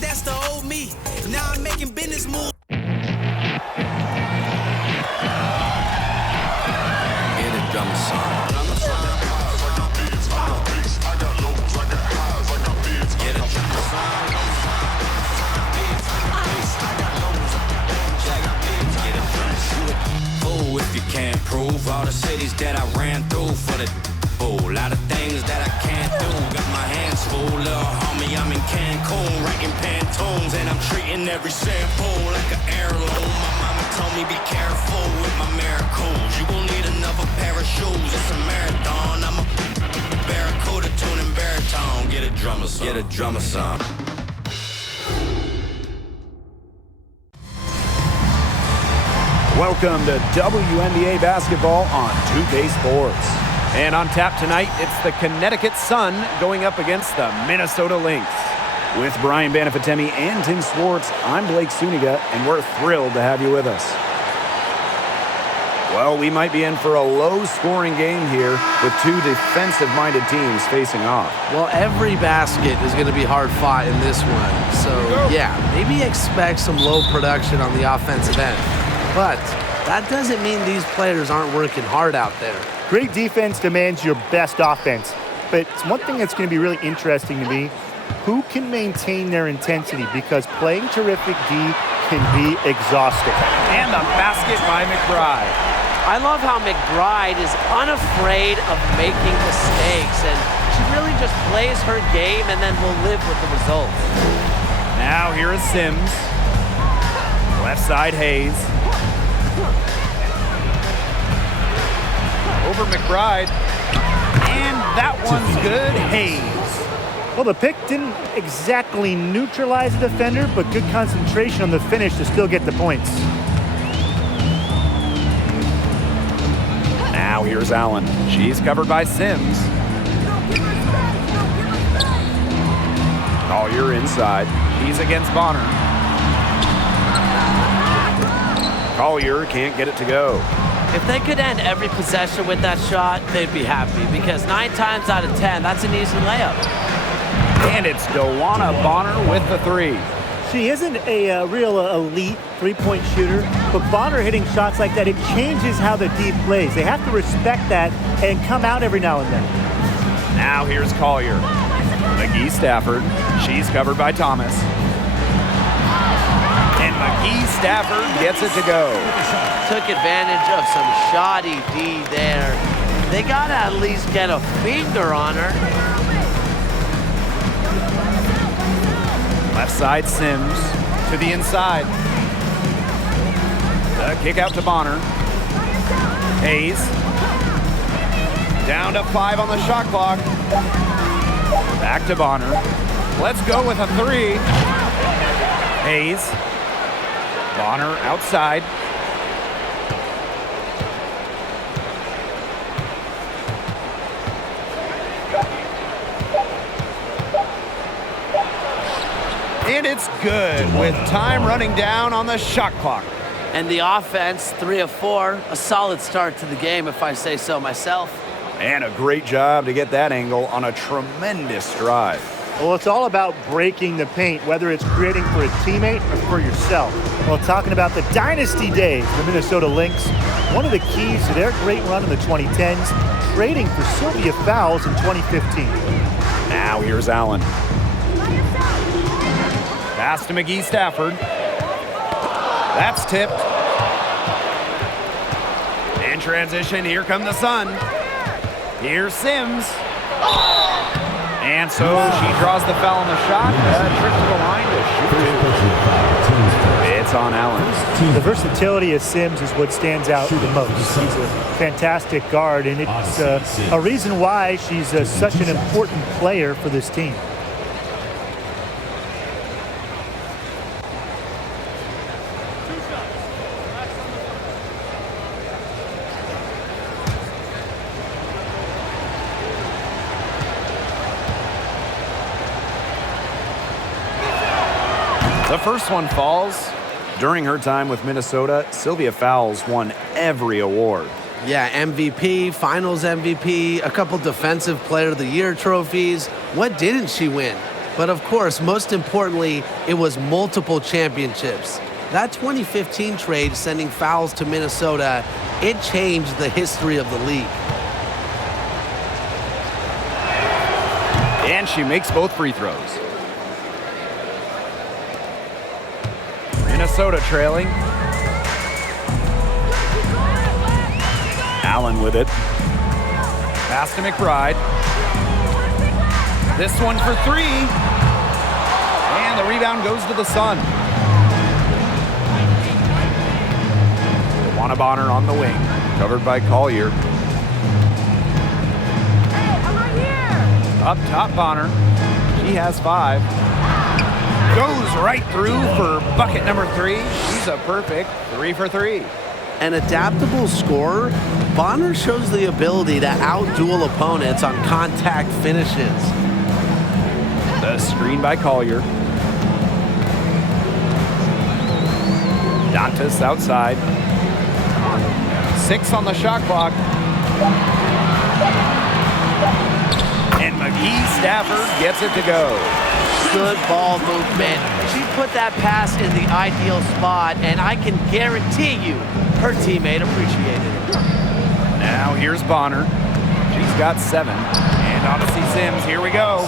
that's the old me. Now I'm making business moves. Get a drum song. If you can't prove all the cities that I ran through for the lot of things that I can't do. Got my hands full, little homie, I'm in Cancun, writing Pantones, and I'm treating every sample like an heirloom. My mama told me be careful with my miracles. You gon' need another pair of shoes. It's a marathon. I'm a barracuda tuning baritone. Get a drummer song. Get a drummer song. Welcome to WNBA basketball on 2K Sports. And on tap tonight, it's the Connecticut Sun going up against the Minnesota Lynx. With Brian Banafitemi and Tim Swartz, I'm Blake Suniga, and we're thrilled to have you with us. Well, we might be in for a low-scoring game here with two defensive-minded teams facing off. Well, every basket is going to be hard-fought in this one. So, yeah, maybe expect some low production on the offensive end. But that doesn't mean these players aren't working hard out there. Great defense demands your best offense. But it's one thing that's going to be really interesting to me, who can maintain their intensity, because playing terrific D can be exhausting. And the basket by McBride. I love how McBride is unafraid of making mistakes, and she really just plays her game and then will live with the results. Now here is Sims. Left side, Hayes. Over McBride. And that one's good. Hayes. Well, the pick didn't exactly neutralize the defender, but good concentration on the finish to still get the points. Now here's Allen. She's covered by Sims. Collier inside. She's against Bonner. Collier can't get it to go. If they could end every possession with that shot, they'd be happy, because 9 times out of 10, that's an easy layup. And it's Dewana Bonner with the three. She isn't a real elite three-point shooter, but Bonner hitting shots like that, it changes how the D plays. They have to respect that and come out every now and then. Now here's Collier. McGee Stafford. She's covered by Thomas. And McGee Stafford gets it to go. Took advantage of some shoddy D there. They gotta at least get a finger on her. Left side, Sims to the inside. The kick out to Bonner. Hayes. Down to 5 on the shot clock. Back to Bonner. Let's go with a three. Hayes. Bonner outside. And it's good with time running down on the shot clock. And the offense, 3 of 4, a solid start to the game, if I say so myself. And a great job to get that angle on a tremendous drive. Well, it's all about breaking the paint, whether it's creating for a teammate or for yourself. Well, talking about the dynasty days of the Minnesota Lynx, one of the keys to their great run in the 2010s, trading for Sylvia Fowles in 2015. Now here's Allen. Pass to McGee Stafford. That's tipped. In transition, here come the Sun. Here's Sims. And so she draws the foul on the shot. Trip to the line to shoot. It's on Allen. The versatility of Sims is what stands out the most. He's a fantastic guard, and it's a reason why she's such an important player for this team. The first one falls. During her time with Minnesota, Sylvia Fowles won every award. Yeah, MVP, Finals MVP, a couple Defensive Player of the Year trophies. What didn't she win? But of course, most importantly, it was multiple championships. That 2015 trade sending fouls to Minnesota, it changed the history of the league. And she makes both free throws. Minnesota trailing. Allen with it. Pass to McBride. This one for three. And the rebound goes to the Sun. DeWanna Bonner on the wing. Covered by Collier. Up top, Bonner. She has 5. Goes right through for bucket number 3. She's a perfect 3 for 3. An adaptable scorer, Bonner shows the ability to outduel opponents on contact finishes. The screen by Collier. Dantas outside. 6 on the shot clock. And McGee Stafford gets it to go. Good ball movement. She put that pass in the ideal spot, and I can guarantee you her teammate appreciated it. Now here's Bonner. She's got 7. And Odyssey Sims, here we go.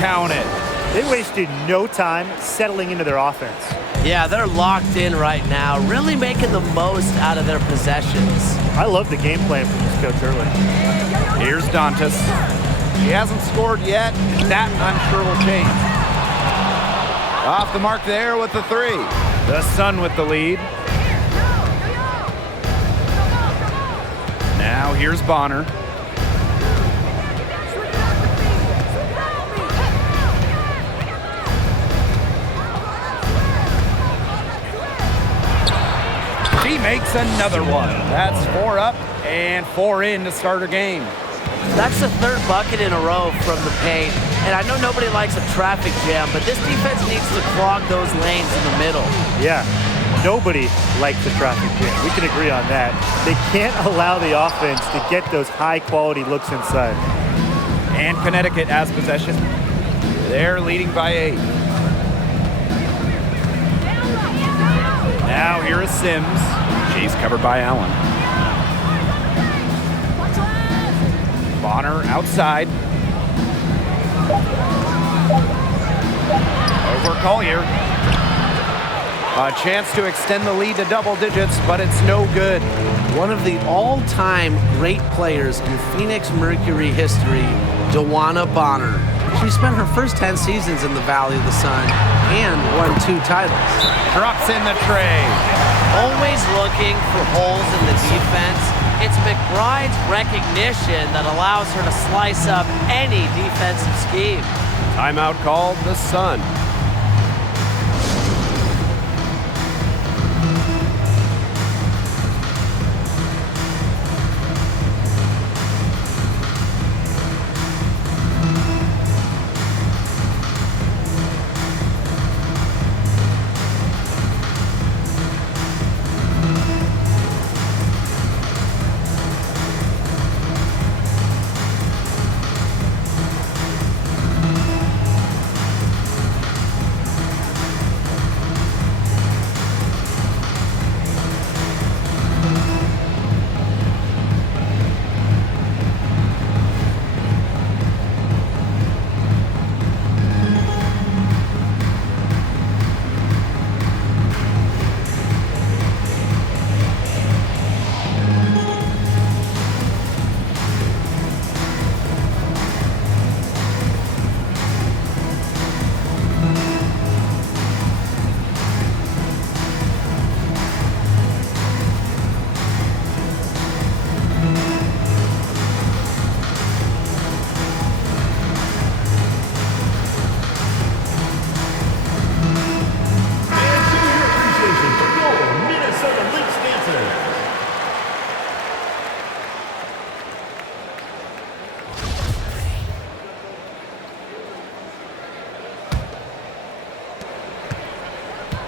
Count it. They wasted no time settling into their offense. Yeah, they're locked in right now, really making the most out of their possessions. I love the game plan from this coach early. Here's Dantas. She hasn't scored yet. That, I'm sure, will change. Off the mark there with the 3. The Sun with the lead. Now here's Bonner. She makes another one. That's 4 up and 4 in to start her game. That's the 3rd bucket in a row from the paint. And I know nobody likes a traffic jam, but this defense needs to clog those lanes in the middle. Yeah, nobody likes a traffic jam. We can agree on that. They can't allow the offense to get those high-quality looks inside. And Connecticut has possession. They're leading by 8. Now here is Sims. She's covered by Allen. Bonner outside. Over Collier. A chance to extend the lead to double digits, but it's no good. One of the all-time great players in Phoenix Mercury history, DeWanna Bonner. She spent her first 10 seasons in the Valley of the Sun and won 2 titles. Drops in the tray. Always looking for holes in the defense. It's McBride's recognition that allows her to slice up any defensive scheme. Timeout called the Sun.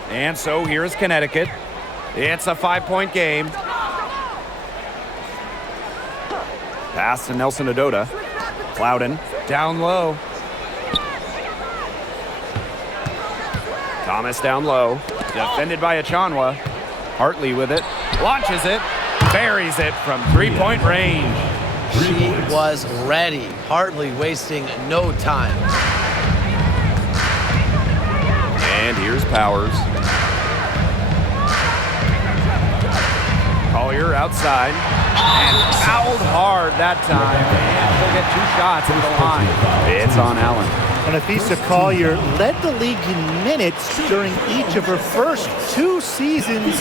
And so here's Connecticut. It's a 5-point game. Pass to Nelson Adota. Plowden down low. Thomas down low. Defended by Achanwa. Hartley with it. Launches it. Buries it from three-point range. She was ready. Hartley wasting no time. And here's Powers. Collier outside. And fouled hard that time. And she'll get 2 shots at the line. It's on Allen. And Afisa Collier led the league in minutes during each of her first 2 seasons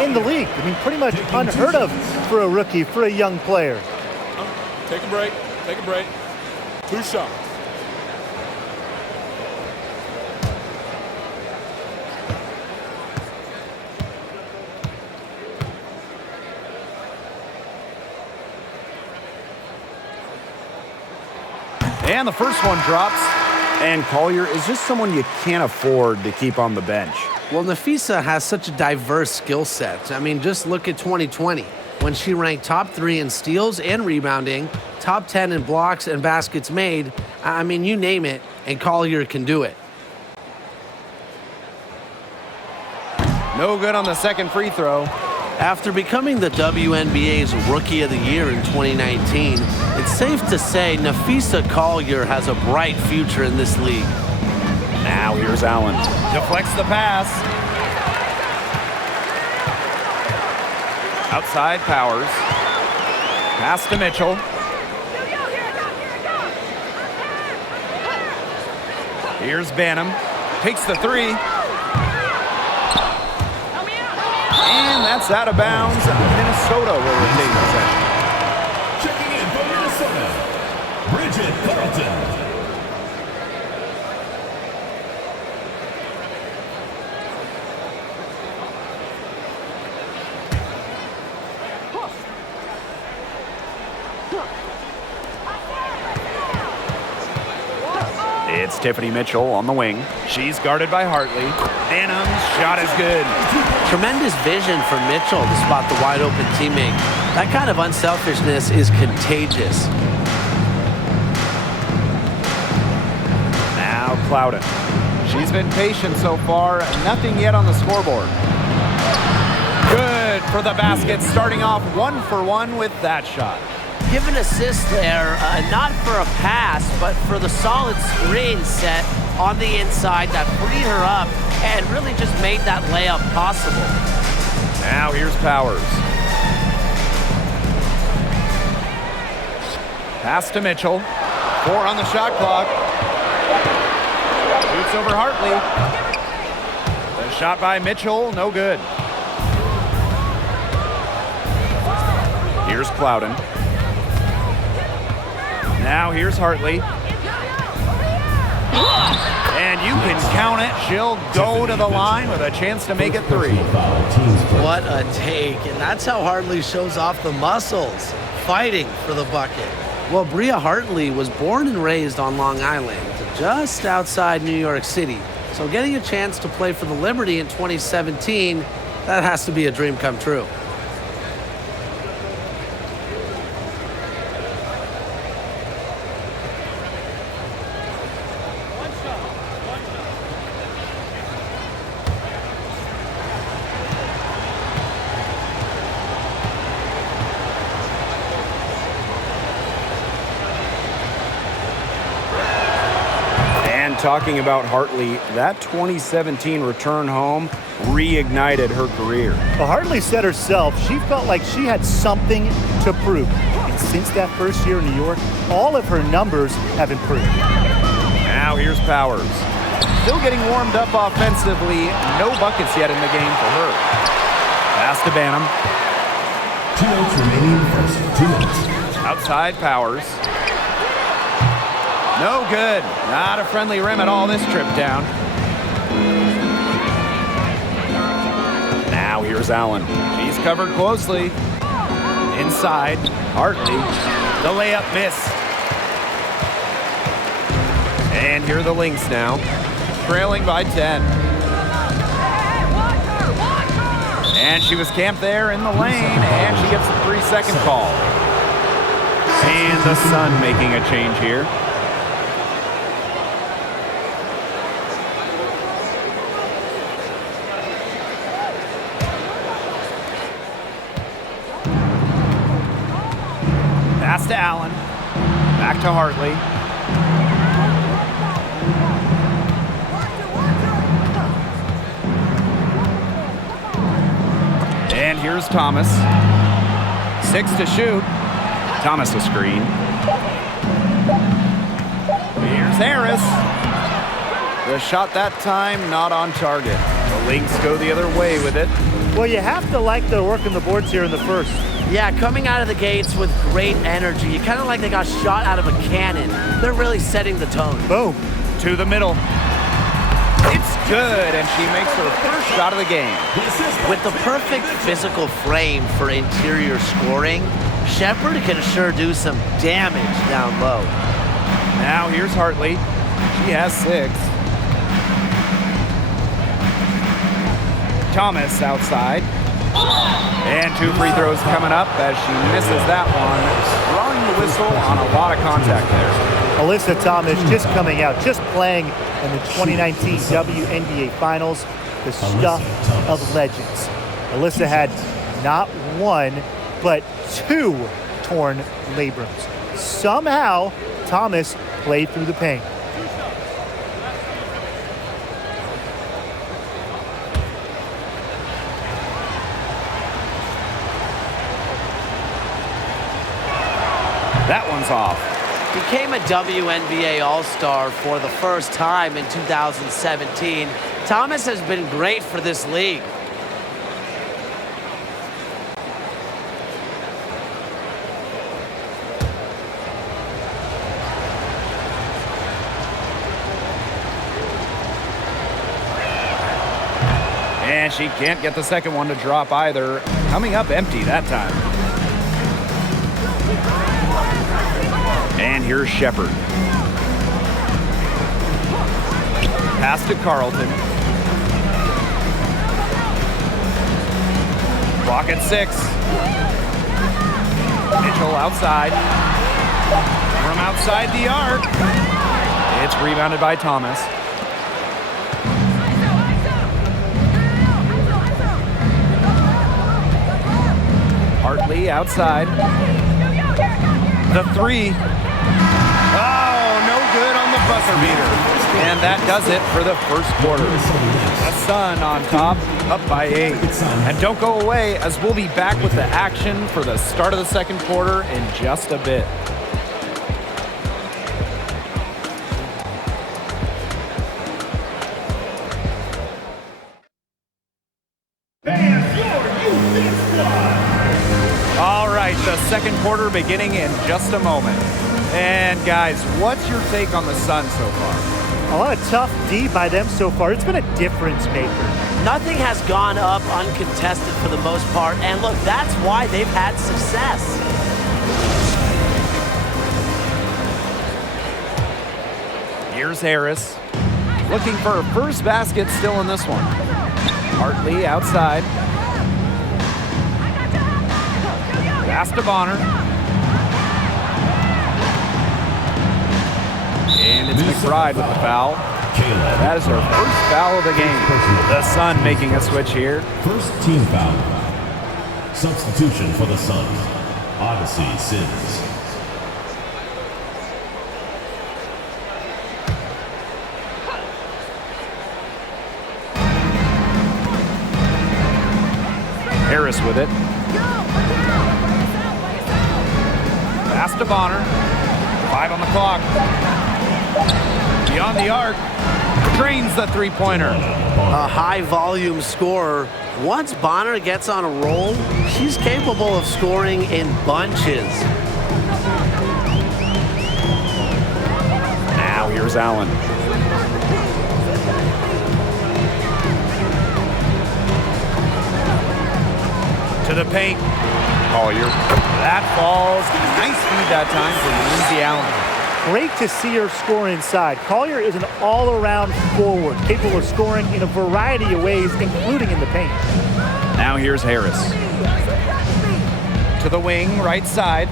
in the league. I mean, pretty much unheard of for a rookie, for a young player. Take a break. Take a break. 2 shots. And the first one drops. And Collier is just someone you can't afford to keep on the bench. Well, Nafisa has such a diverse skill set. I mean, just look at 2020, when she ranked top 3 in steals and rebounding, top 10 in blocks and baskets made. I mean, you name it, and Collier can do it. No good on the second free throw. After becoming the WNBA's Rookie of the Year in 2019, it's safe to say Nafisa Collier has a bright future in this league. Now here's Allen. Deflects the pass. Outside Powers. Pass to Mitchell. Here's Banham. Takes the 3. And that's out of bounds. Minnesota will retain possession. Checking in from Minnesota, Bridget Carlton. It's Tiffany Mitchell on the wing. She's guarded by Hartley. Banham's shot is good. Tremendous vision for Mitchell to spot the wide open teammate. That kind of unselfishness is contagious. Now Clouden. She's been patient so far. Nothing yet on the scoreboard. Good for the basket. Starting off 1 for 1 with that shot. Give an assist there, not for a pass, but for the solid screen set on the inside that freed her up and really just made that layup possible. Now here's Powers. Pass to Mitchell. 4 on the shot clock. Shoots over Hartley. The shot by Mitchell, no good. Here's Clouden. Now here's Hartley. And you can count it. She'll go to the line with a chance to make it 3. What a take. And that's how Hartley shows off the muscles, fighting for the bucket. Well, Bria Hartley was born and raised on Long Island, just outside New York City. So getting a chance to play for the Liberty in 2017, that has to be a dream come true. Talking about Hartley, that 2017 return home reignited her career. Well, Hartley said herself she felt like she had something to prove. And since that first year in New York, all of her numbers have improved. Now here's Powers. Still getting warmed up offensively. No buckets yet in the game for her. Pass to Banham. 2 minutes remaining in the first. 2 minutes. Outside Powers. No good. Not a friendly rim at all this trip down. Now here's Allen. She's covered closely. Inside, Hartley. The layup missed. And here are the Lynx now, trailing by 10. And she was camped there in the lane, and she gets the 3-second call. And the Sun making a change here. Pass to Allen. Back to Hartley. And here's Thomas. 6 to shoot. Thomas a screen. Here's Harris. The shot that time not on target. The Lynx go the other way with it. Well, you have to like their work on the boards here in the first. Yeah, coming out of the gates with great energy. Kind of like they got shot out of a cannon. They're really setting the tone. Boom. To the middle. It's good, and she makes her first shot of the game. With the perfect physical frame for interior scoring, Shepard can sure do some damage down low. Now here's Hartley. She has 6. Thomas outside. And 2 free throws coming up as she misses that one. Drawing the whistle on a lot of contact there. Alyssa Thomas just coming out, just playing in the 2019 WNBA Finals, the stuff of legends. Alyssa had not 1, but 2 torn labrums. Somehow, Thomas played through the pain. That one's off. Became a WNBA All-Star for the first time in 2017. Thomas has been great for this league. And she can't get the second one to drop either. Coming up empty that time. And here's Shepard. Pass to Carlton. Clock at 6. Mitchell outside. From outside the arc. It's rebounded by Thomas. Hartley outside. The 3. Oh, no good on the buzzer beater. And that does it for the first quarter. The Sun on top, up by 8. And don't go away, as we'll be back with the action for the start of the second quarter in just a bit. All right, the second quarter beginning in just a moment. And guys, what's your take on the Sun so far? A lot of tough D by them so far. It's been a difference maker. Nothing has gone up uncontested for the most part, and look, that's why they've had success. Here's Harris, looking for her first basket still in this one. Hartley outside. Pass to Bonner. And it's McBride with the foul. That is her first foul of the game. The Sun making a switch here. First team foul. Substitution for the Sun. Odyssey Sims. Harris with it. Pass to Bonner. 5 on the clock. Beyond the arc. Drains the three-pointer. A high-volume scorer. Once Bonner gets on a roll, she's capable of scoring in bunches. Now here's Allen. To the paint. Collier. That falls. Nice feed that time from Lindsay Allen. Great to see her score inside. Collier is an all-around forward, capable of scoring in a variety of ways, including in the paint. Now here's Harris. To the wing, right side.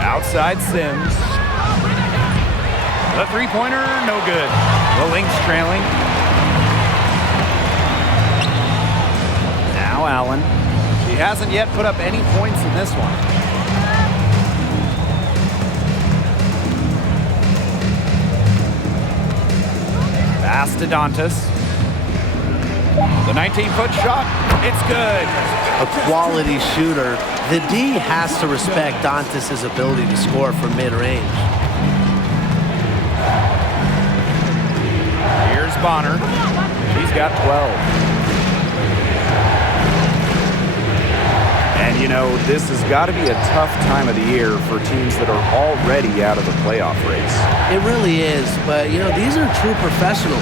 Outside Sims. The three-pointer, no good. The Lynx trailing. Now Allen. She hasn't yet put up any points in this one. Pass to Dantas. The 19-foot shot, it's good. A quality shooter. The D has to respect Dantas' ability to score from mid-range. Here's Bonner. She's got 12. And, you know, this has got to be a tough time of the year for teams that are already out of the playoff race. It really is, but, you know, these are true professionals.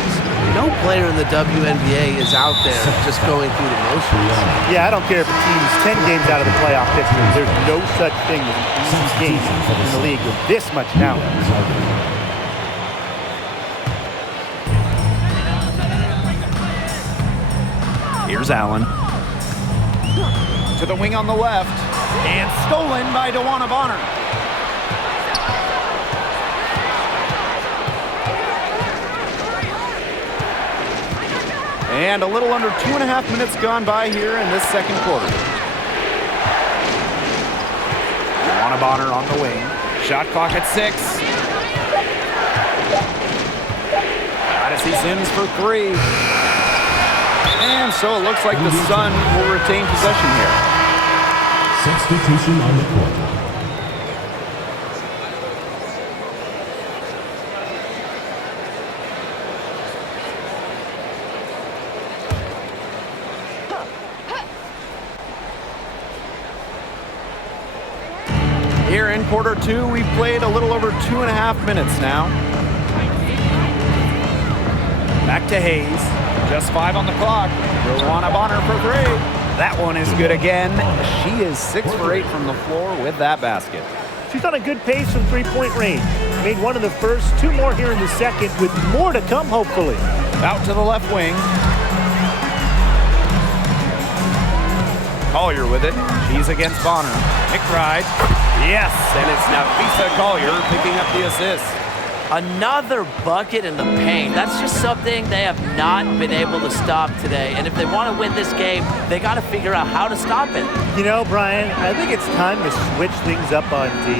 No player in the WNBA is out there just going through the motions. Yeah, I don't care if a team's 10 games out of the playoff picture. There's no such thing as an easy game in the league with this much talent. Here's Allen. To the wing on the left. And stolen by DeWanna Bonner. And a little under 2.5 minutes gone by here in this second quarter. DeWanna Bonner on the wing. Shot clock at 6. Odyssey Sims for 3. And so it looks like the Sun will retain possession here. Substitution on the court. Here in quarter 2, we've played a little over 2.5 minutes now. Back to Hayes. Just 5 on the clock. DeWanna Bonner for 3. That one is good again. She is 6 for 8 from the floor with that basket. She's on a good pace from three-point range. Made one in the first, 2 more here in the second, with more to come, hopefully. Out to the left wing. Collier with it. She's against Bonner. McBride. Yes, and it's Nafisa Collier picking up the assist. Another bucket in the paint. That's just something they have not been able to stop today. And if they want to win this game, they got to figure out how to stop it. You know, Brian, I think it's time to switch things up on D.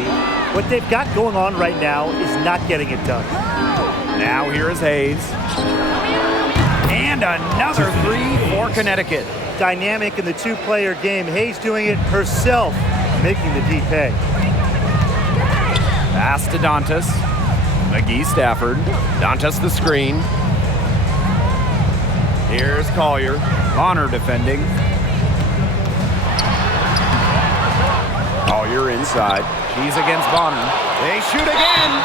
What they've got going on right now is not getting it done. Now here is Hayes. And another 3 for Connecticut. Dynamic in the 2-player game. Hayes doing it herself, making the D pay. Pass to Dantas. McGee Stafford. Dantas the screen. Here's Collier. Bonner defending. Collier inside. She's against Bonner. They shoot again.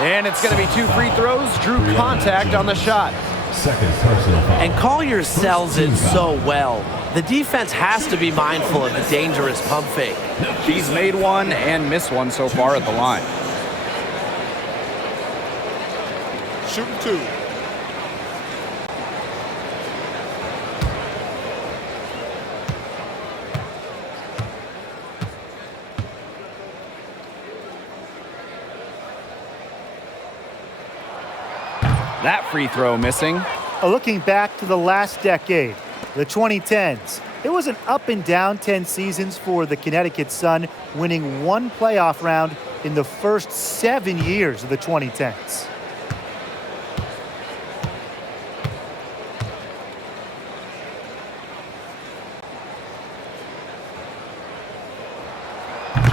And it's going to be 2 free throws. Drew contact on the shot. Second personal foul. And Collier sells it so well. The defense has to be mindful of the dangerous pump fake. She's made one and missed one so far at the line. Shooting 2. That free throw missing. Looking back to the last decade, the 2010s, it was an up and down 10 seasons for the Connecticut Sun, winning 1 playoff round in the first 7 years of the 2010s.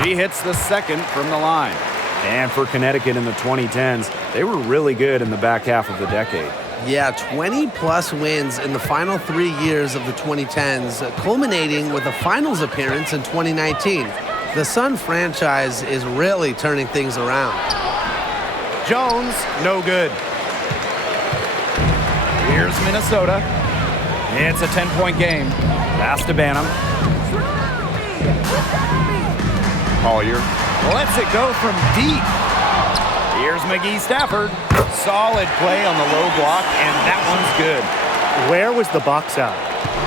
She hits the second from the line. And for Connecticut in the 2010s, they were really good in the back half of the decade. Yeah, 20-plus wins in the final 3 years of the 2010s, culminating with a finals appearance in 2019. The Sun franchise is really turning things around. Jones, no good. Here's Minnesota. It's a 10-point game. Pass to Banham. Collier lets it go from deep. Here's McGee Stafford. Solid play on the low block, and that one's good. Where was the box out?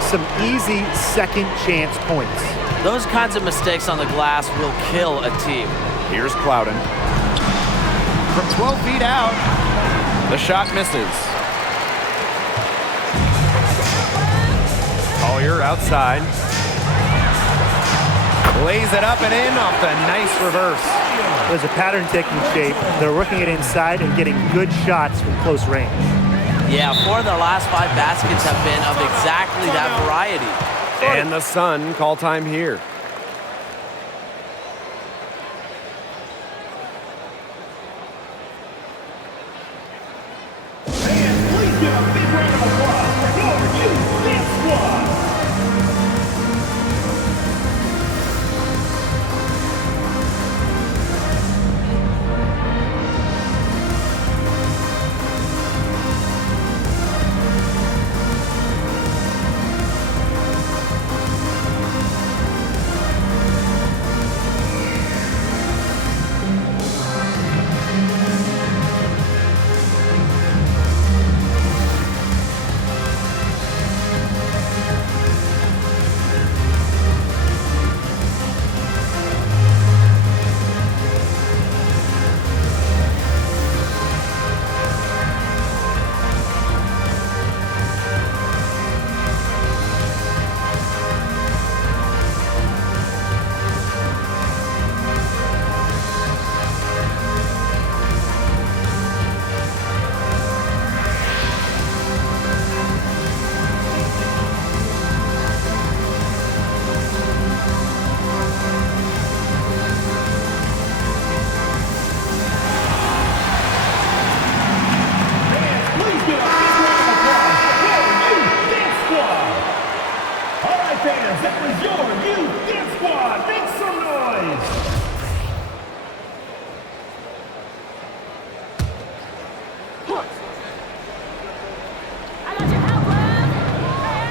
Some easy second chance points. Those kinds of mistakes on the glass will kill a team. Here's Clouden. From 12 feet out, the shot misses. Collier outside. Lays it up and in off the nice reverse. There's a pattern taking shape. They're working it inside and getting good shots from close range. Yeah, 4 of their last 5 baskets have been of exactly that variety. And the Sun call time here.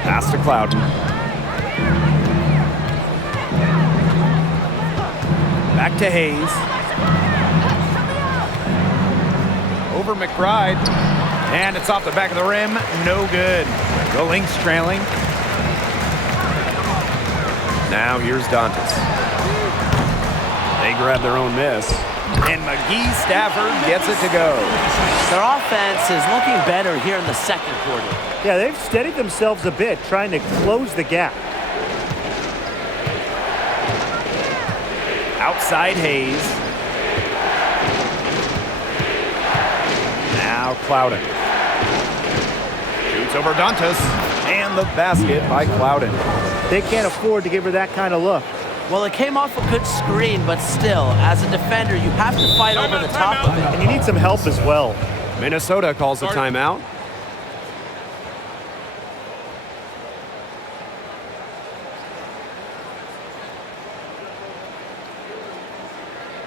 Pass to Clouden. Back to Hayes. Over McBride. And it's off the back of the rim. No good. The Lynx trailing. Now here's Dantas. They grab their own miss. And McGee Stafford gets it to go. Their offense is looking better here in the second quarter. Yeah, they've steadied themselves a bit, trying to close the gap. Outside Hayes. Now Clouden. Shoots over Dantas. And the basket by Clouden. They can't afford to give her that kind of look. Well, it came off a good screen, but still, as a defender, you have to fight over the top of it. And you need some help as well. Minnesota calls a timeout.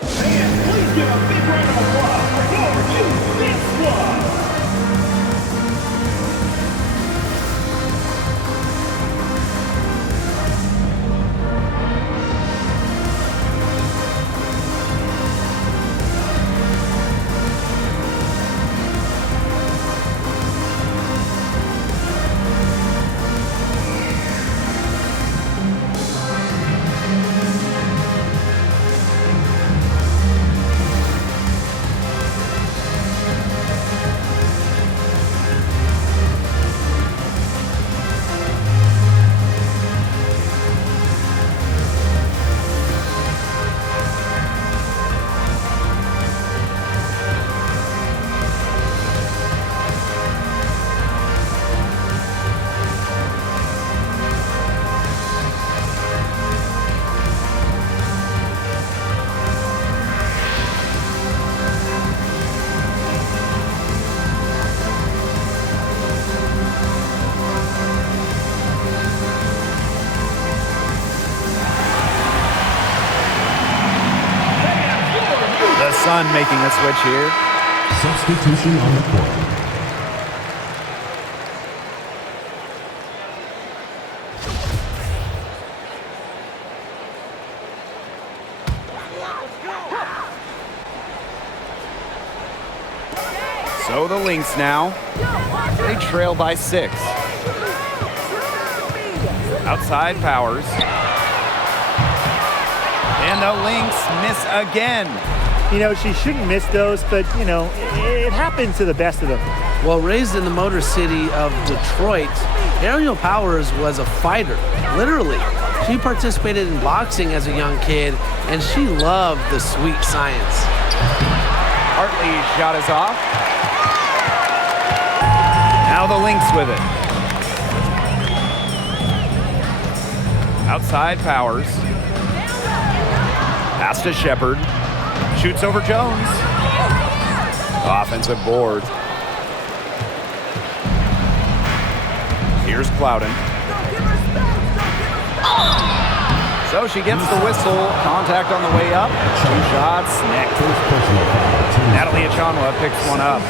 Please give a big round of applause for your Lynx squad. Sun making a switch here. Substitution on the court. So the Lynx now. They trail by 6. Outside Powers. And the Lynx miss again. You know, she shouldn't miss those, but, you know, it happens to the best of them. Well, raised in the Motor City of Detroit, Aerial Powers was a fighter, literally. She participated in boxing as a young kid, and she loved the sweet science. Hartley's shot is off. Now the Lynx with it. Outside Powers. Pass to Shepard. Shoots over Jones. Offensive board. Here's Plowden. So she gets the whistle. Contact on the way up. 2 shots next. Natalie Achanwa picks one up.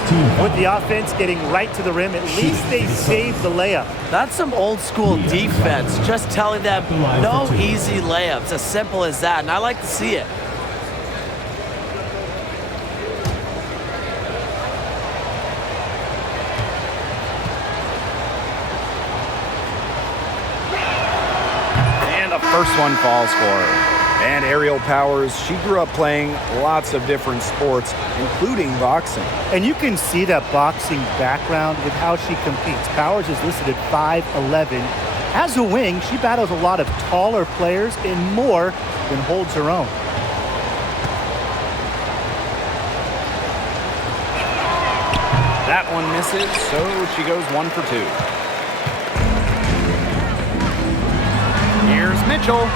With the offense getting right to the rim, at least they saved the layup. That's some old school defense, just telling them no easy layups, as simple as that, and I like to see it. First one falls for her. And Aerial Powers, she grew up playing lots of different sports, including boxing. And you can see that boxing background with how she competes. Powers is listed at 5'11". As a wing, she battles a lot of taller players and more than holds her own. That one misses, so she goes 1 for 2. Here's Mitchell.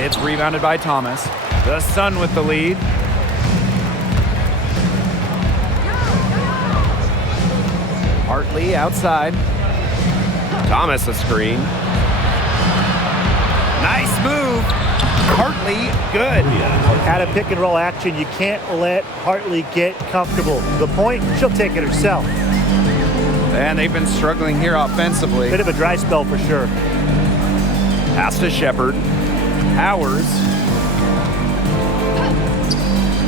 It's rebounded by Thomas. The Sun with the lead. Hartley outside. Thomas a screen. Nice move. Hartley, good. Out of pick and roll action, you can't let Hartley get comfortable. The point, she'll take it herself. And they've been struggling here offensively. Bit of a dry spell for sure. Pass to Shepard. Powers.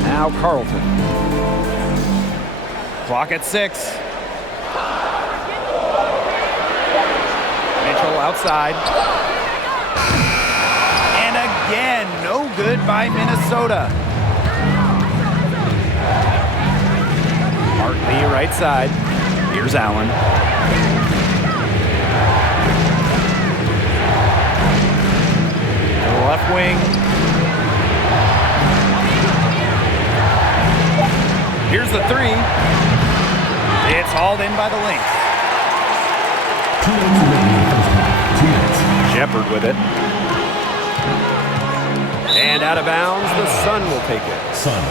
Now Carlton. Clock at 6. Mitchell outside. And again, no good by Minnesota. Hartley right side. Here's Allen. Left wing. Here's the 3. It's hauled in by the Lynx. 2 minutes remaining in the first half. 2 minutes. Shepard with it. And out of bounds, the Sun will take it. Sun.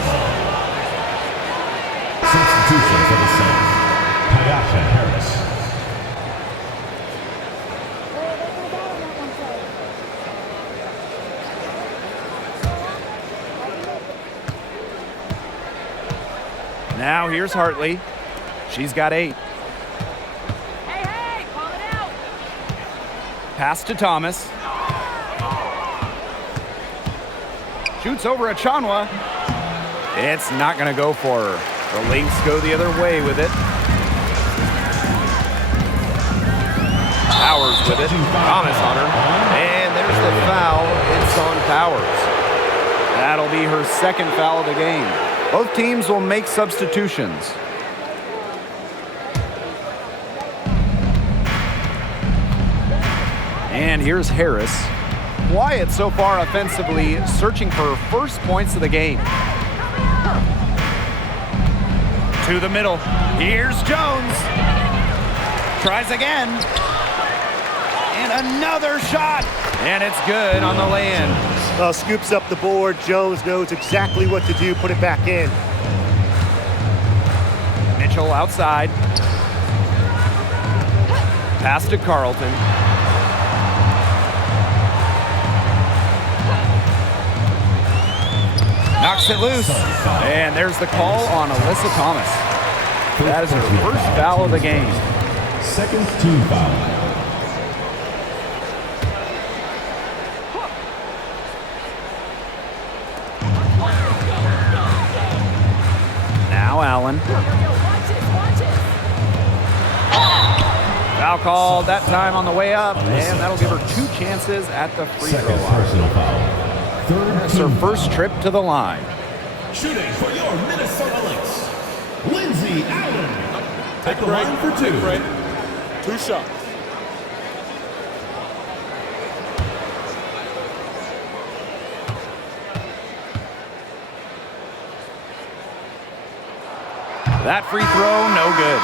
Substitution for the Sun. Kayasha Harris. Now here's Hartley. She's got 8. Hey, call it out. Pass to Thomas. Shoots over Achanwa. It's not going to go for her. The Lynx go the other way with it. Powers with it. Thomas on her. And there's the foul. It's on Powers. That'll be her second foul of the game. Both teams will make substitutions. And here's Harris. Quiet so far offensively, searching for her first points of the game. To the middle. Here's Jones. Tries again. And another shot. And it's good on the land. Well, scoops up the board. Jones knows exactly what to do. Put it back in. Mitchell outside. Pass to Carlton. Knocks it loose. And there's the call on Alyssa Thomas. That is her first foul of the game. Second team foul. Now Allen. Foul called that time on the way up, and that'll give her 2 chances at the free throw line. Personal foul. That's her first trip to the line. Shooting for your Minnesota Lynx, Lindsay Allen. Take At the a break. line for 2. Take a break. 2 shots. That free throw, no good.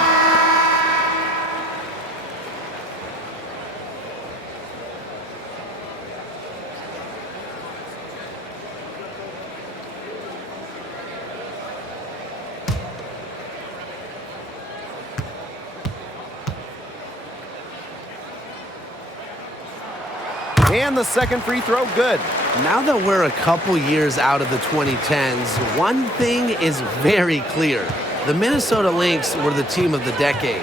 And the second free throw, good. Now that we're a couple years out of the 2010s, one thing is very clear. The Minnesota Lynx were the team of the decade.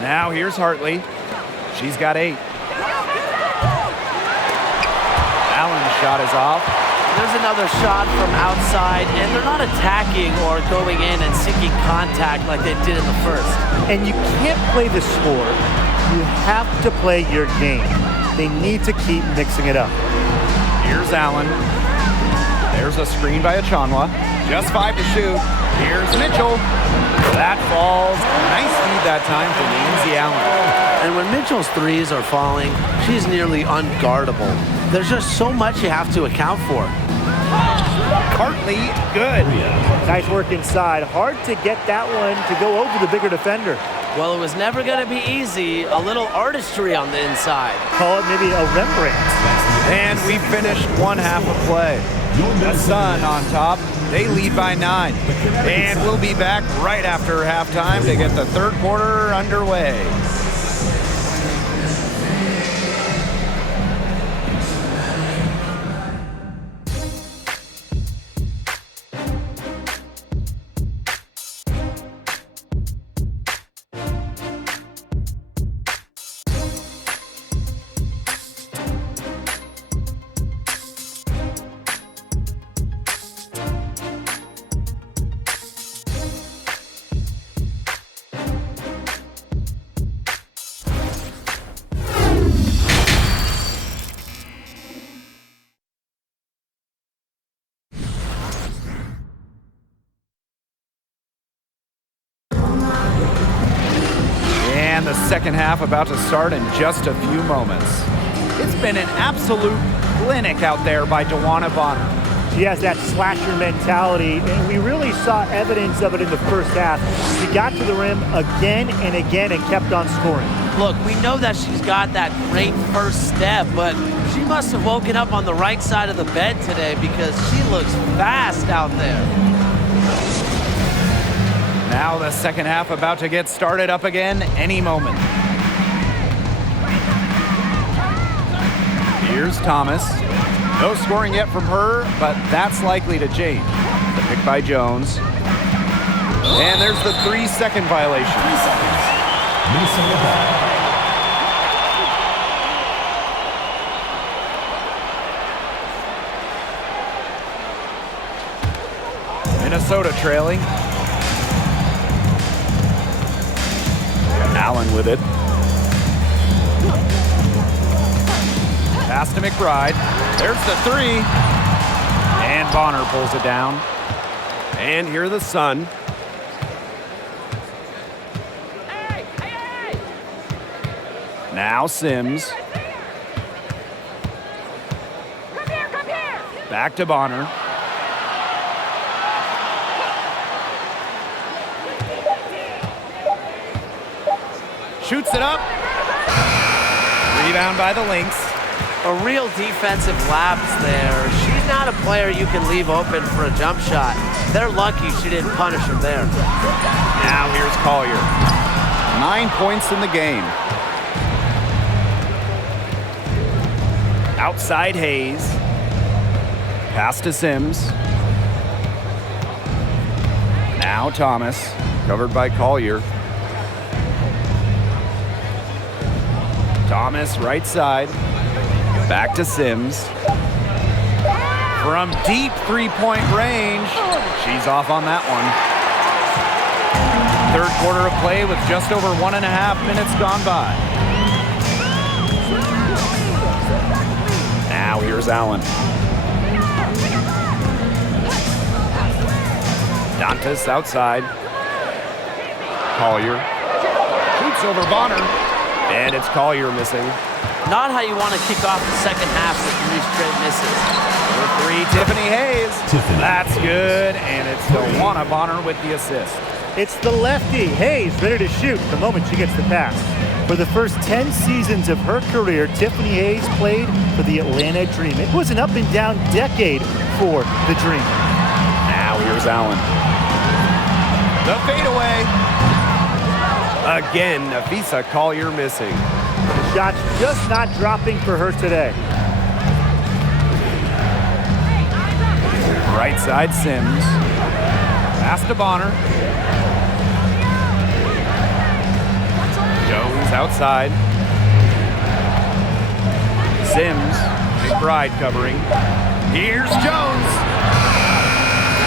Now here's Hartley. She's got 8. Allen's shot is off. There's another shot from outside, and they're not attacking or going in and seeking contact like they did in the first. And you can't play the score. You have to play your game. They need to keep mixing it up. Here's Allen. There's a screen by Achanwa. Just 5 to shoot. Here's Mitchell. That falls. Nice feed that time for Lindsay Allen. And when Mitchell's threes are falling, she's nearly unguardable. There's just so much you have to account for. Hartley, good. Nice work inside. Hard to get that one to go over the bigger defender. Well, it was never going to be easy. A little artistry on the inside. Call it maybe a Rembrandt. And we finished one half of play. The Sun on top. They lead by 9. And we'll be back right after halftime to get the third quarter underway. And the second half about to start in just a few moments. It's been an absolute clinic out there by DeWanna Bonner. She has that slasher mentality, and we really saw evidence of it in the first half. She got to the rim again and again and kept on scoring. Look, we know that she's got that great first step, but she must have woken up on the right side of the bed today because she looks fast out there. Now the second half about to get started up again any moment. Here's Thomas. No scoring yet from her, but that's likely to change. The pick by Jones. And there's the 3-second violation. 3 seconds. Minnesota ball. Minnesota trailing. Allen with it. Pass to McBride. There's the 3. And Bonner pulls it down. And here are the Sun. Now Sims. Back to Bonner. Shoots it up. Rebound by the Lynx. A real defensive lapse there. She's not a player you can leave open for a jump shot. They're lucky she didn't punish her there. Now here's Collier. 9 points in the game. Outside Hayes. Pass to Sims. Now Thomas. Covered by Collier. Thomas, right side. Back to Sims. From deep three-point range. She's off on that one. Third quarter of play with just over 1.5 minutes gone by. Now here's Allen. Dantas outside. Collier. Shoots over Bonner. And it's Collier missing. Not how you want to kick off the second half with 3 straight misses. Number 3, Tiffany Hayes. Tiffany That's Hayes. good, and it's DeWanna Bonner with the assist. It's the lefty, Hayes, ready to shoot the moment she gets the pass. For the first 10 seasons of her career, Tiffany Hayes played for the Atlanta Dream. It was an up-and-down decade for the Dream. Now here's Allen. The fadeaway. Again, Nafisa Collier missing. The shot's just not dropping for her today. Right side, Sims. Pass to Bonner. Jones outside. Sims. McBride covering. Here's Jones.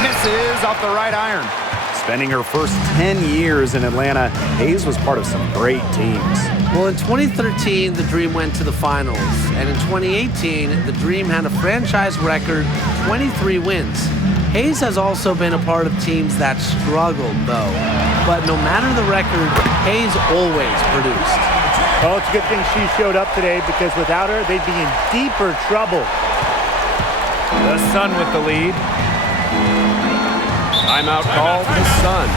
Misses off the right iron. Spending her first 10 years in Atlanta, Hayes was part of some great teams. Well, in 2013, the Dream went to the finals. And in 2018, the Dream had a franchise record 23 wins. Hayes has also been a part of teams that struggled, though. But no matter the record, Hayes always produced. Well, it's a good thing she showed up today because without her, they'd be in deeper trouble. The Sun with the lead. Timeout called the Sun.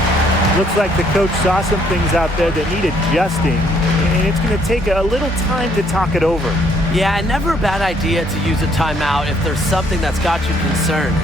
Looks like the coach saw some things out there that need adjusting, and it's going to take a little time to talk it over. Yeah, never a bad idea to use a timeout if there's something that's got you concerned.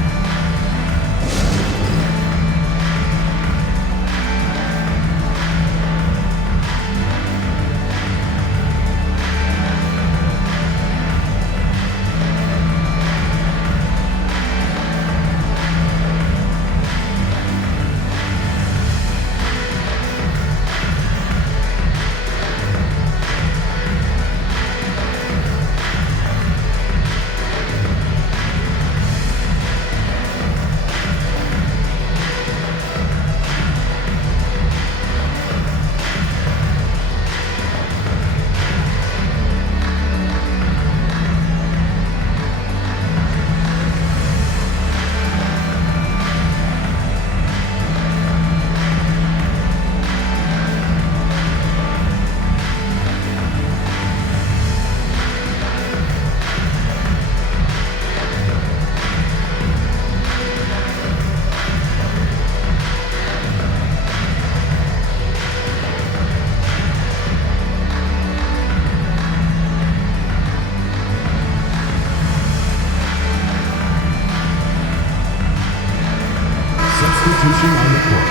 Substitution on the court.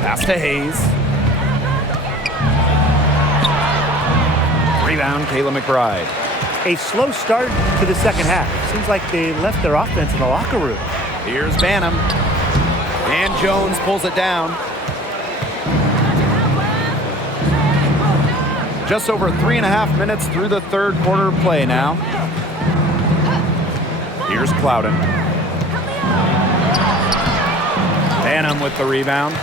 Pass to Hayes. Rebound, Kayla McBride. A slow start to the second half. Seems like they left their offense in the locker room. Here's Banham. And Jones pulls it down. Just over 3.5 minutes through the third quarter of play now. Here's Clouden. Banham with the rebound.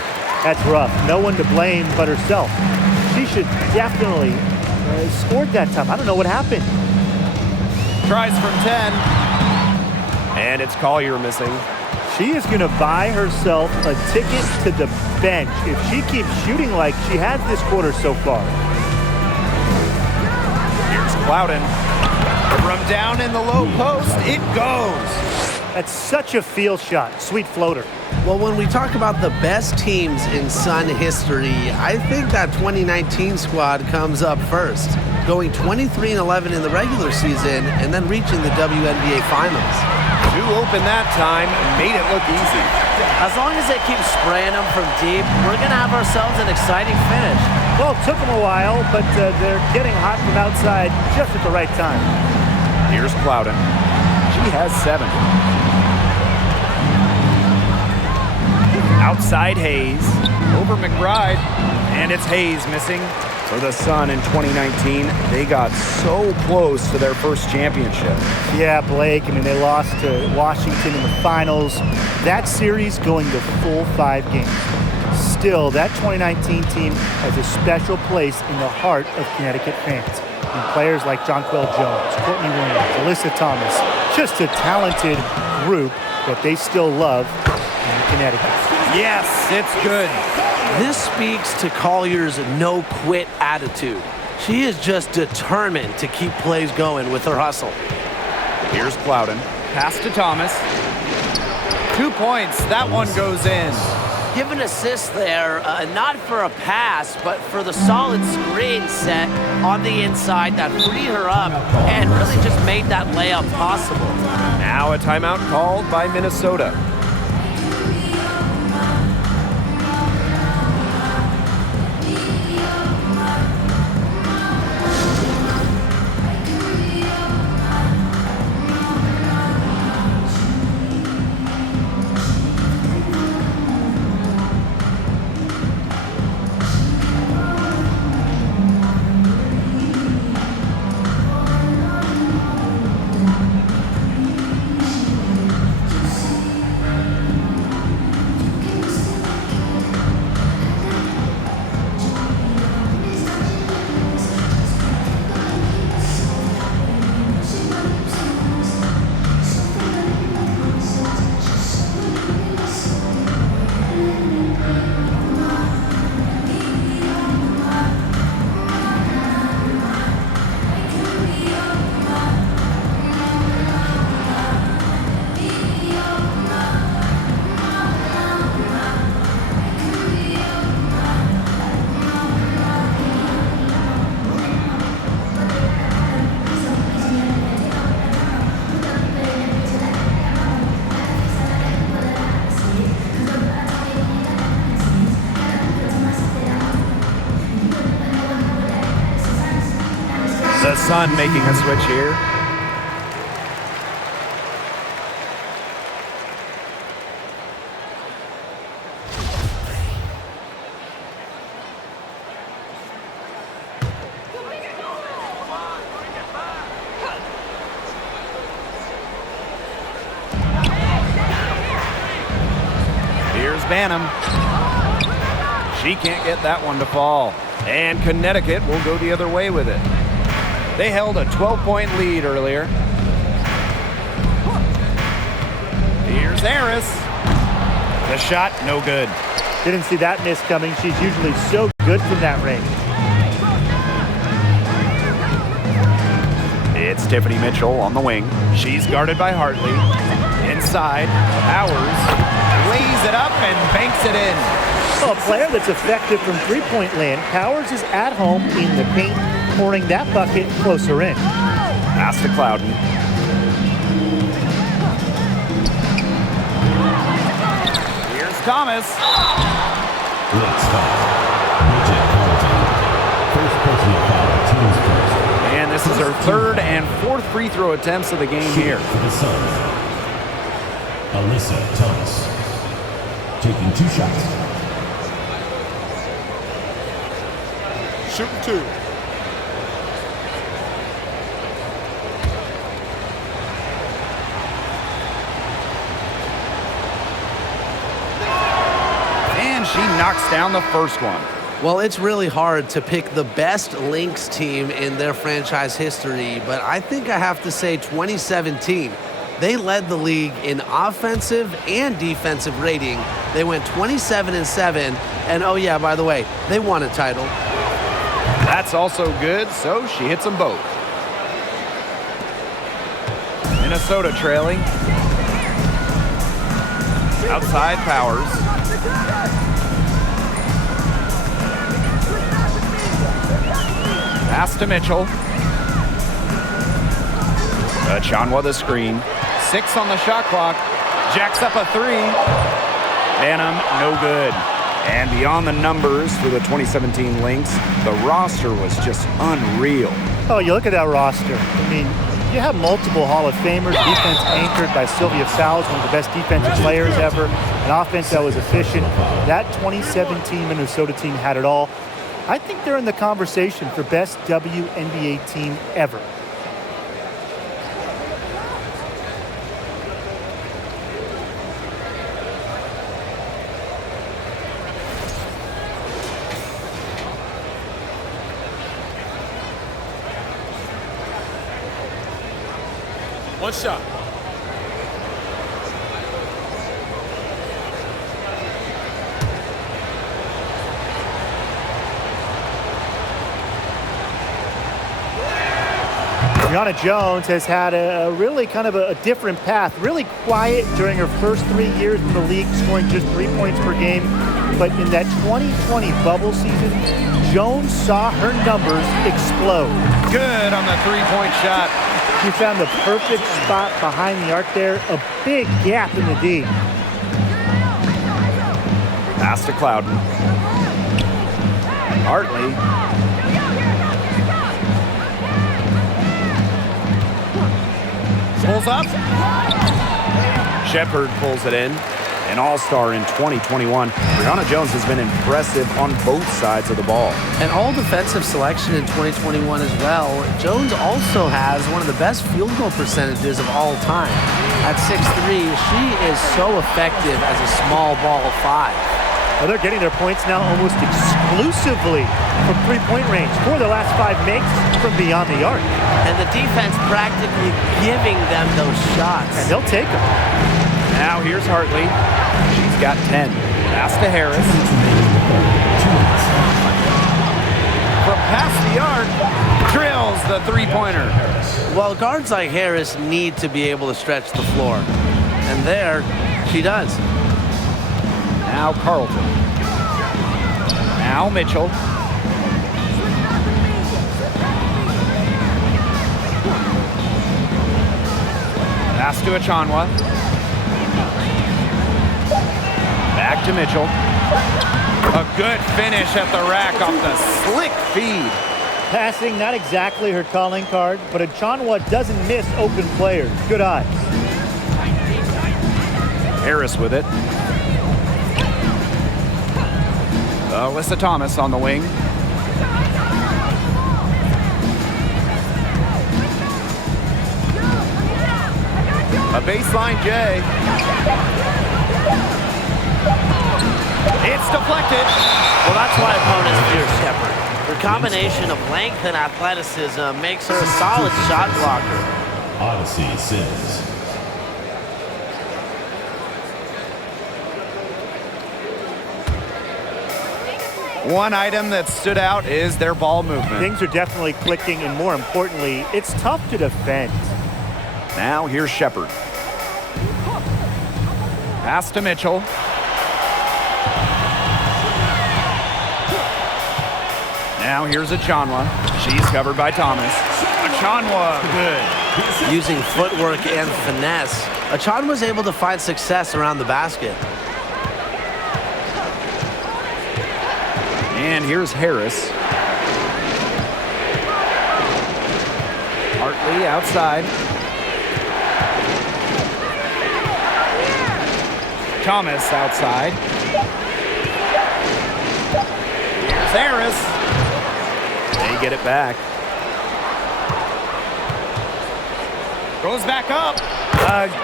That's rough. No one to blame but herself. She should definitely scored that time. I don't know what happened. Tries from 10. And it's Collier missing. She is going to buy herself a ticket to the bench if she keeps shooting like she has this quarter so far. Here's Clouden. From down in the low post, it goes. That's such a feel shot. Sweet floater. Well, when we talk about the best teams in Sun history, I think that 2019 squad comes up first, going 23-11 in the regular season and then reaching the WNBA Finals. Too open that time, made it look easy. As long as they keep spraying them from deep, we're going to have ourselves an exciting finish. Well, it took them a while, but they're getting hot from outside just at the right time. Here's Clouden. She has 7. Outside Hayes, over McBride, and it's Hayes missing. For the Sun in 2019, they got so close to their first championship. Yeah, Blake, I mean, they lost to Washington in the finals. That series going to full 5 games. Still, that 2019 team has a special place in the heart of Connecticut fans. And players like Jonquel Jones, Courtney Williams, Alyssa Thomas, just a talented group that they still love in Connecticut. Yes, it's good. This speaks to Collier's no-quit attitude. She is just determined to keep plays going with her hustle. Here's Clouden. Pass to Thomas. 2 points. That one goes in. Give an assist there, not for a pass, but for the solid screen set on the inside that freed her up and really just made that layup possible. Now a timeout called by Minnesota. The Sun making a switch here. Here's Banham. She can't get that one to fall. And Connecticut will go the other way with it. They held a 12-point lead earlier. Here's Harris. The shot, no good. Didn't see that miss coming. She's usually so good from that range. It's Tiffany Mitchell on the wing. She's guarded by Hartley. Inside, Powers lays it up and banks it in. Well, a player that's effective from three-point land, Powers is at home in the paint, pouring that bucket closer in. Pass to Clouden. Here's Thomas. Lynx foul. Bridget Carlton. First personal foul. Team's first. And this is her third and fourth free throw attempts of the game here. For the Suns, Alyssa Thomas. Taking 2 shots. Shooting 2. And she knocks down the first one. Well, it's really hard to pick the best Lynx team in their franchise history, but I think I have to say 2017. They led the league in offensive and defensive rating. They went 27-7, and oh yeah, by the way, they won a title. That's also good, so she hits them both. Minnesota trailing. Outside Powers. Pass to Mitchell. Chanwa the screen. 6 on the shot clock. Jacks up a 3. Banham, no good. And beyond the numbers for the 2017 Lynx, the roster was just unreal. Oh, you look at that roster. I mean, you have multiple Hall of Famers, defense anchored by Sylvia Fowles, one of the best defensive players ever, an offense that was efficient. That 2017 Minnesota team had it all. I think they're in the conversation for best WNBA team ever. One shot. Brianna Jones has had a really kind of a different path. Really quiet during her first 3 years in the league, scoring just 3 points per game. But in that 2020 bubble season, Jones saw her numbers explode. Good on the three-point shot. She found the perfect spot behind the arc there, a big gap in the D. Pass to Clouden. Hartley. Pulls up. Shepard pulls it in. An all-star in 2021. Brianna Jones has been impressive on both sides of the ball. An all-defensive selection in 2021 as well. Jones also has one of the best field goal percentages of all time. At 6'3", she is so effective as a small ball 5. Well, they're getting their points now almost exclusively from three-point range. 4 of the last 5 makes from beyond the arc. And the defense practically giving them those shots. And they'll take them. Now here's Hartley. She's got 10. Pass to Harris. From past the arc, drills the three-pointer. Well, guards like Harris need to be able to stretch the floor. And there, she does. Now Carlton. Now Mitchell. Pass to Achanwa. Back to Mitchell. A good finish at the rack off the slick feed. Passing, not exactly her calling card, but Achanwa doesn't miss open players. Good eye. Harris with it. Alyssa Thomas on the wing. A baseline J. It's deflected. Well, that's why opponents fear Shepard. Her combination of length and athleticism makes her a solid shot blocker. Odyssey Sims. One item that stood out is their ball movement. Things are definitely clicking, and more importantly, it's tough to defend. Now here's Shepard. Pass to Mitchell. Now here's Achanwa. She's covered by Thomas. Achanwa, good. Using footwork and finesse, Achanwa was able to find success around the basket. And here's Harris. Hartley outside. Thomas outside. Here's Harris. They get it back. Goes back up.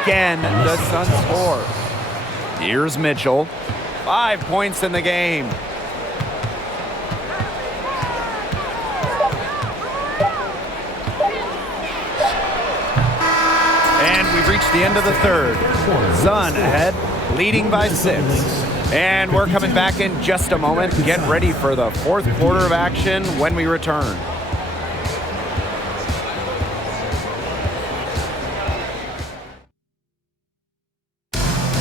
Again, the Suns score. Here's Mitchell. 5 points in the game. And we've reached the end of the third. Sun ahead, leading by 6. And we're coming back in just a moment. Get ready for the fourth quarter of action when we return.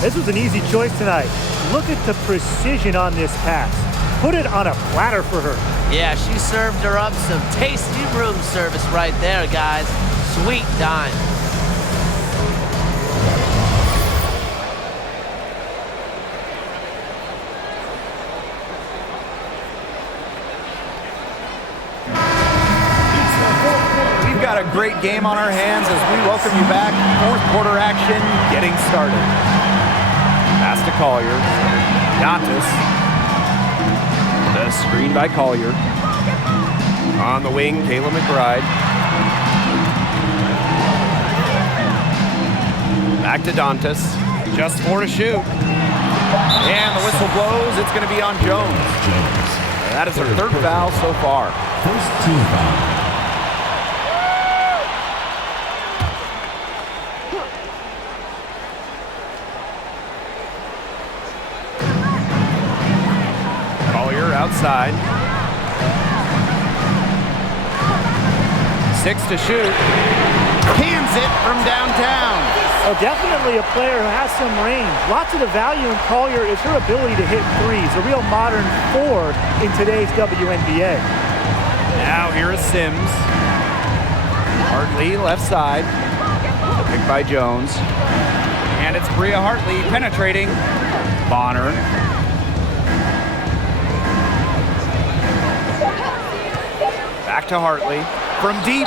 This was an easy choice tonight. Look at the precision on this pass. Put it on a platter for her. Yeah, she served her up some tasty room service right there, guys. Sweet dime. We've got a great game on our hands as we welcome you back. Fourth quarter action getting started. Pass to Collier. Dantas. The screen by Collier. On the wing, Kayla McBride. Back to Dantas. Just 4 to shoot. And the whistle blows. It's going to be on Jones. That is her third foul so far. First team foul. Collier outside. 6 to shoot. Cans it from downtown. Oh, definitely a player who has some range. Lots of the value in Collier is her ability to hit threes, a real modern 4 in today's WNBA. Now here is Sims. Hartley left side. Picked by Jones. And it's Bria Hartley penetrating. Bonner. Back to Hartley. From deep.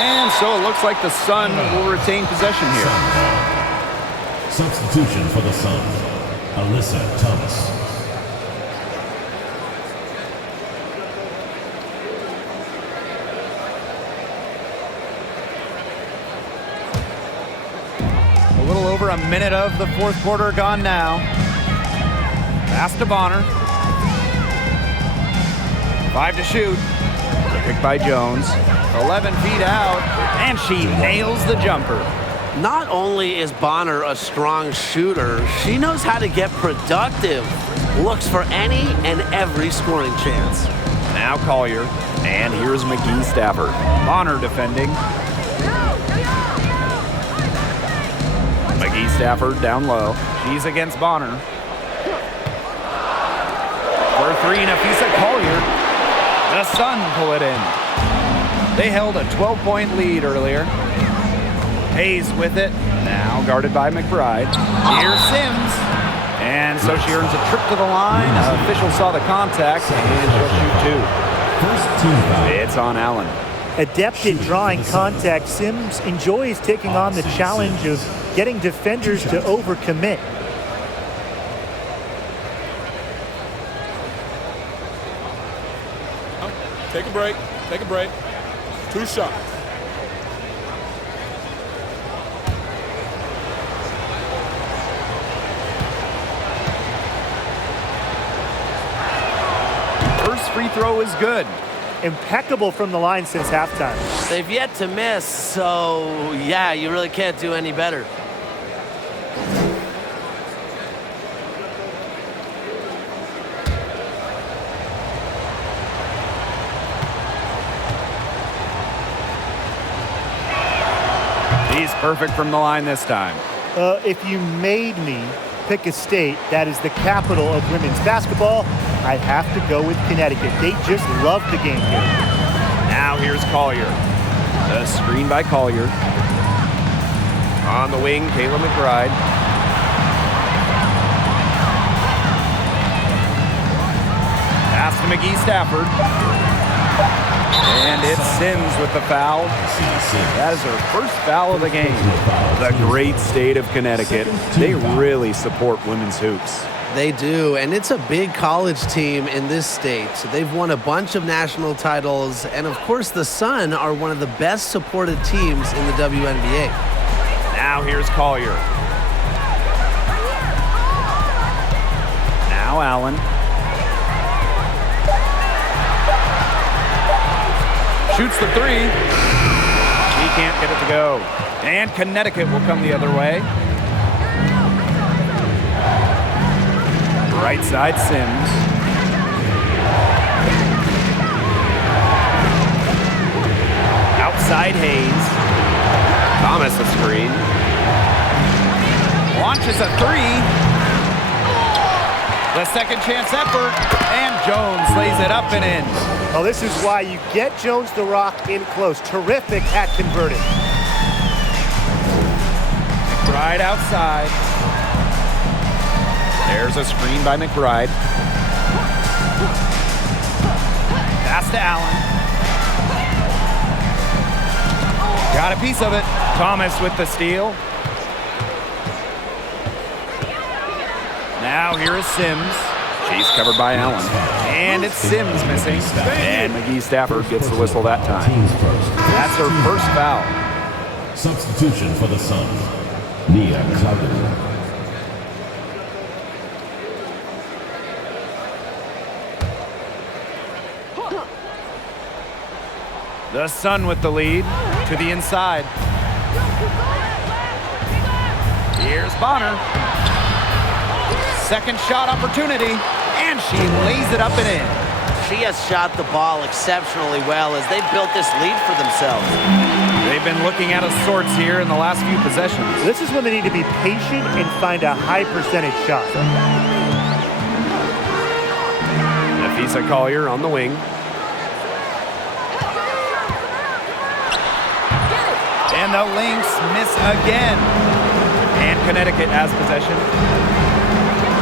And so it looks like the Sun will retain possession here. Substitution for the Sun, Alyssa Thomas. A little over a minute of the fourth quarter gone now. Pass to Bonner. 5 to shoot. Picked by Jones. 11 feet out, and she nails the jumper. Not only is Bonner a strong shooter, she knows how to get productive. Looks for any and every scoring chance. Now Collier, and here's McGee Stafford. Bonner defending. McGee Stafford down low. She's against Bonner. For 3, Nafisa Collier. The Sun pull it in. They held a 12-point lead earlier. Hayes with it. Now guarded by McBride. Here's Sims. And so she earns a trip to the line. Official saw the contact, and she'll shoot 2. First team foul. It's on Allen. Adept at drawing contact, Sims enjoys taking on the challenge of getting defenders to overcommit. Take a break. Take a break. 2 shots. First free throw is good. Impeccable from the line since halftime. They've yet to miss, so yeah, you really can't do any better. He's perfect from the line this time. If you made me pick a state that is the capital of women's basketball, I'd have to go with Connecticut. They just love the game here. Now here's Collier. The screen by Collier. On the wing, Kayla McBride. Pass to McGee Stafford. And it's Sims with the foul. That is her first foul of the game. The great state of Connecticut. They really support women's hoops. They do, and it's a big college team in this state. They've won a bunch of national titles, and of course the Sun are one of the best supported teams in the WNBA. Now here's Collier. Now Allen. Shoots the 3. She can't get it to go. And Connecticut will come the other way. Right side, Sims. Outside, Hayes. Thomas a screen. Launches a 3. The second chance effort. And Jones lays it up and in. Oh, this is why you get Jones the Rock in close. Terrific at converting. McBride outside. There's a screen by McBride. Pass to Allen. Got a piece of it. Thomas with the steal. Now here is Sims. She's covered by Allen. And it's Sims missing. And McGee Stafford gets the whistle that time. That's her first foul. Substitution for the Sun, Nia Clouden. The Sun with the lead to the inside. Here's Bonner. Second shot opportunity, and she lays it up and in. she has shot the ball exceptionally well as they built this lead for themselves. They've been looking out of sorts here in the last few possessions. This is when they need to be patient and find a high percentage shot. Nafisa Collier on the wing. And the Lynx miss again. And Connecticut has possession.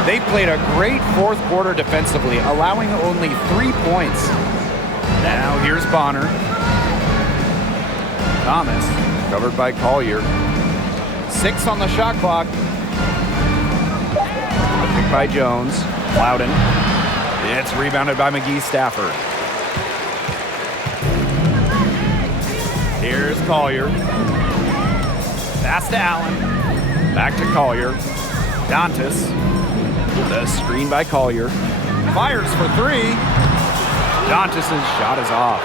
They played a great fourth quarter defensively, allowing only 3 points. Now here's Bonner. Thomas, covered by Collier. 6 on the shot clock. Picked by Jones. Loudon. It's rebounded by McGee Stafford. Here's Collier. Pass to Allen. Back to Collier. Dantas. The screen by Collier. Fires for 3. Dantas' shot is off.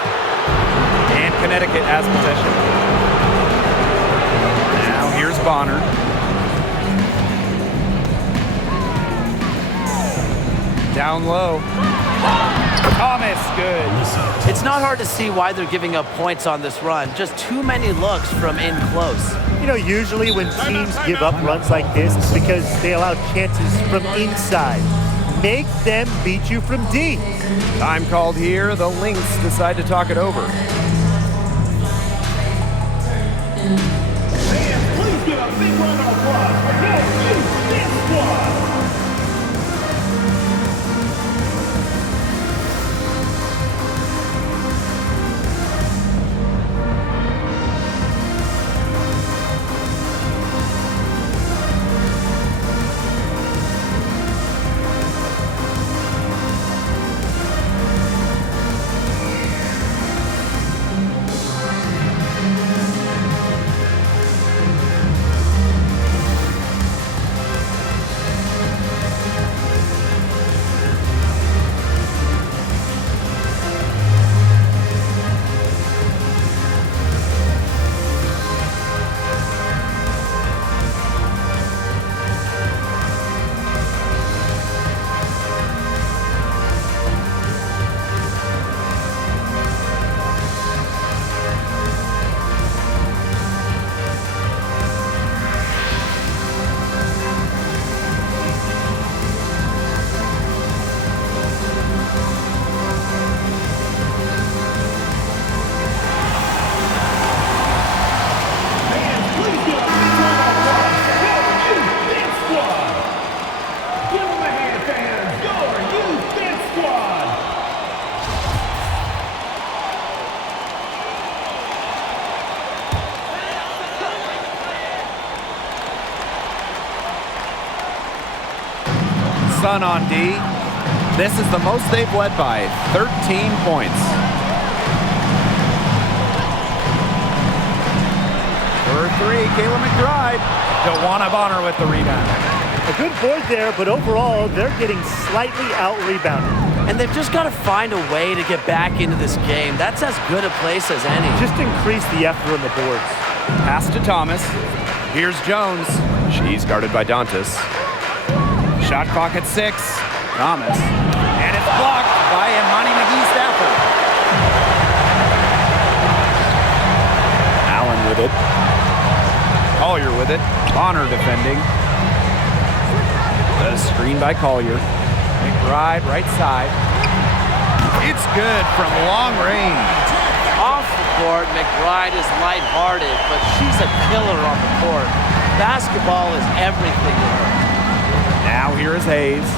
And Connecticut has possession. Now here's Bonner. Down low. Thomas, good. It's not hard to see why they're giving up points on this run. Just too many looks from in close. You know, usually when teams give up runs like this, it's because they allow chances from inside. Make them beat you from deep. Time called here. The Lynx decide to talk it over. Please give a big round of applause for your Lynx squad. Sun on D. This is the most they've led by 13 points. For 3, Kayla McBride. DeWanna Bonner with the rebound. A good board there, but overall, they're getting slightly out-rebounded. And they've just got to find a way to get back into this game. That's as good a place as any. Just increase the effort on the boards. Pass to Thomas. Here's Jones. She's guarded by Dantas. Shot clock at 6. Thomas. And it's blocked by Imani McGee Stafford. Allen with it. Collier with it. Bonner defending. The screen by Collier. McBride right side. It's good from long range. Off the court, McBride is lighthearted, but she's a killer on the court. Basketball is everything to her. Now here is Hayes.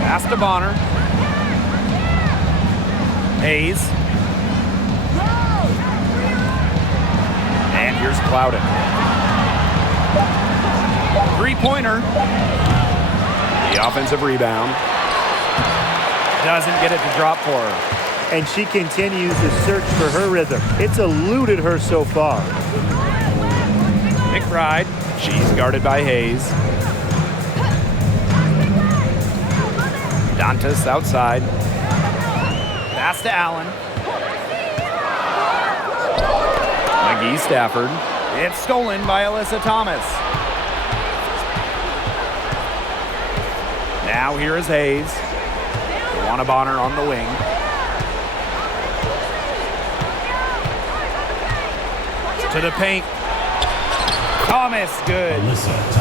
Pass to Bonner. Hayes. And here's Clouden. Three-pointer. The offensive rebound. Doesn't get it to drop for her. And she continues to search for her rhythm. It's eluded her so far. McBride. She's guarded by Hayes. Dantas outside. Pass to Allen. McGee Stafford. It's stolen by Alyssa Thomas. Now here is Hayes. Bonner on the wing. To the paint. Thomas, good.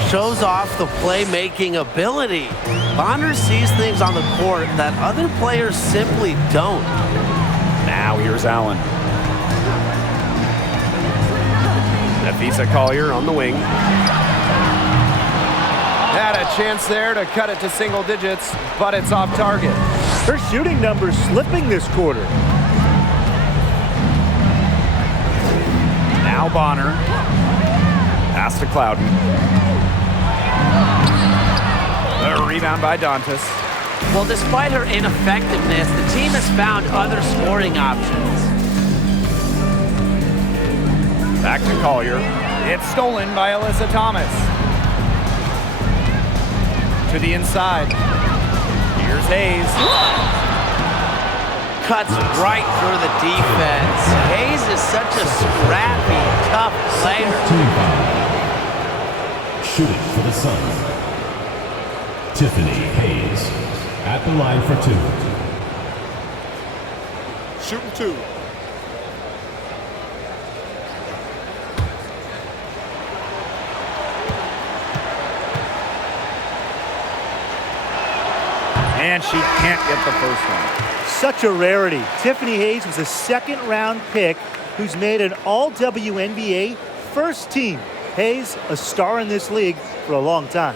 Shows off the playmaking ability. Bonner sees things on the court that other players simply don't. Now here's Allen. Nafisa Collier on the wing. Had a chance there to cut it to single digits, but it's off target. Her shooting numbers slipping this quarter. Now Bonner. Pass to Clouden. The rebound by Dantas. Well, despite her ineffectiveness, the team has found other scoring options. Back to Collier. It's stolen by Alyssa Thomas. To the inside. Here's Hayes. Cuts right through the defense. Hayes is such a scrappy, tough player. Shooting for the Suns, Tiffany Hayes at the line for 2. Shooting 2. And she can't get the first one. Such a rarity. Tiffany Hayes was a second-round pick who's made an all-WNBA first team. Hayes, a star in this league for a long time.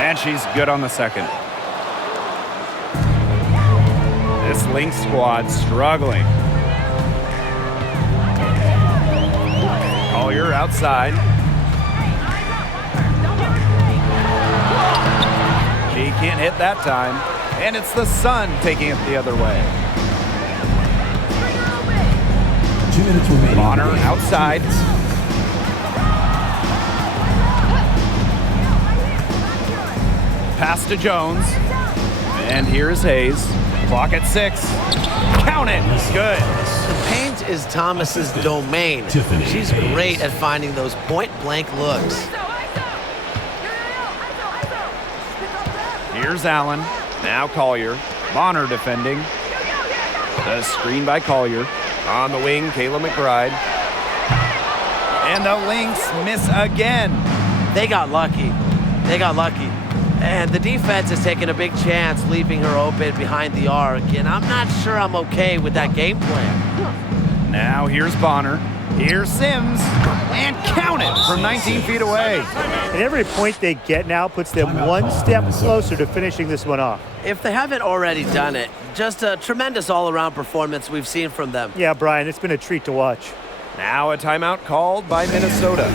And she's good on the second. This Lynx squad struggling. Collier outside. She can't hit that time. And it's the Sun taking it the other way. 2 minutes remaining. Bonner outside. Pass to Jones. And here's Hayes. Clock at 6. Count it. Good. The paint is Thomas's domain. She's great at finding those point-blank looks. Here's Allen. Now Collier. Bonner defending. The screen by Collier. On the wing, Kayla McBride. And the Lynx miss again. They got lucky. And the defense has taken a big chance leaving her open behind the arc, and I'm not sure I'm okay with that game plan. Now here's Bonner. Here's Sims. And count it from 19 feet away. And every point they get now puts them one step closer to finishing this one off. If they haven't already done it, just a tremendous all-around performance we've seen from them. Yeah, Brian, it's been a treat to watch. Now a timeout called by Minnesota.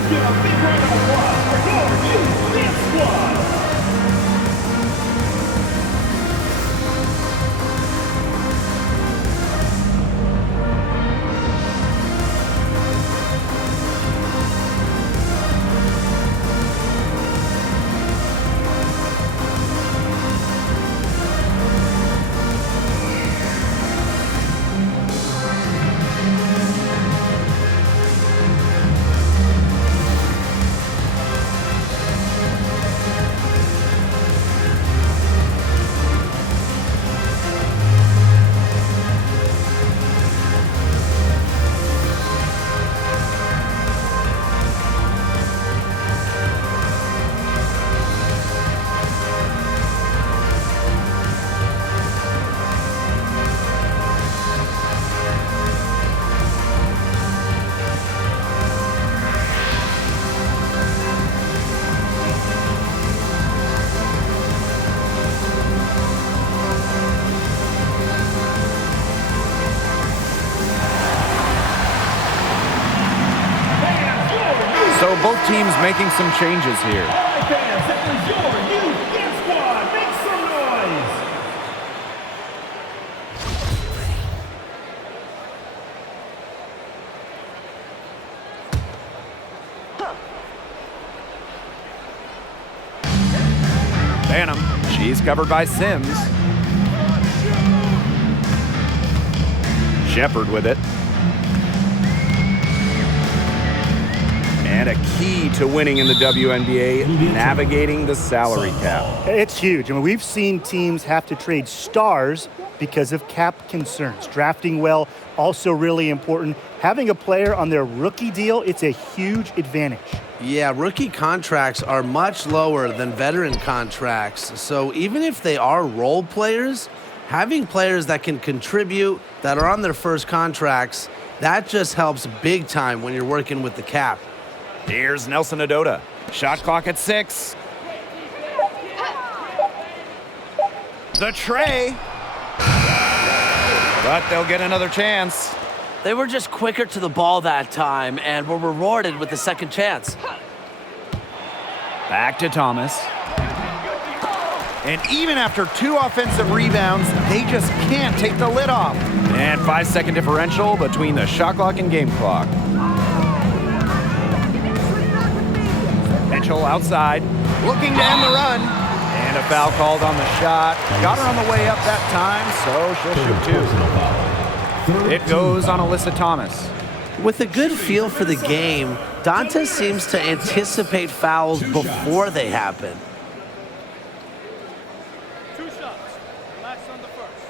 So both teams making some changes here. Phantom, she's covered by Sims. Shepard with it. And a key to winning in the WNBA, navigating the salary cap. It's huge. I mean, we've seen teams have to trade stars because of cap concerns. Drafting well, also really important. Having a player on their rookie deal, it's a huge advantage. Yeah, rookie contracts are much lower than veteran contracts. So even if they are role players, having players that can contribute, that are on their first contracts, that just helps big time when you're working with the cap. Here's Nelson Adota. Shot clock at 6. The tray. But they'll get another chance. They were just quicker to the ball that time and were rewarded with the second chance. Back to Thomas. And even after 2 offensive rebounds, they just can't take the lid off. And 5-second differential between the shot clock and game clock. Mitchell outside, looking to end the run. And a foul called on the shot. Got her on the way up that time, so she'll shoot 2. It goes on Alyssa Thomas. With a good feel for the game, Dantas seems to anticipate fouls before they happen. 2 shots. Relax on the first.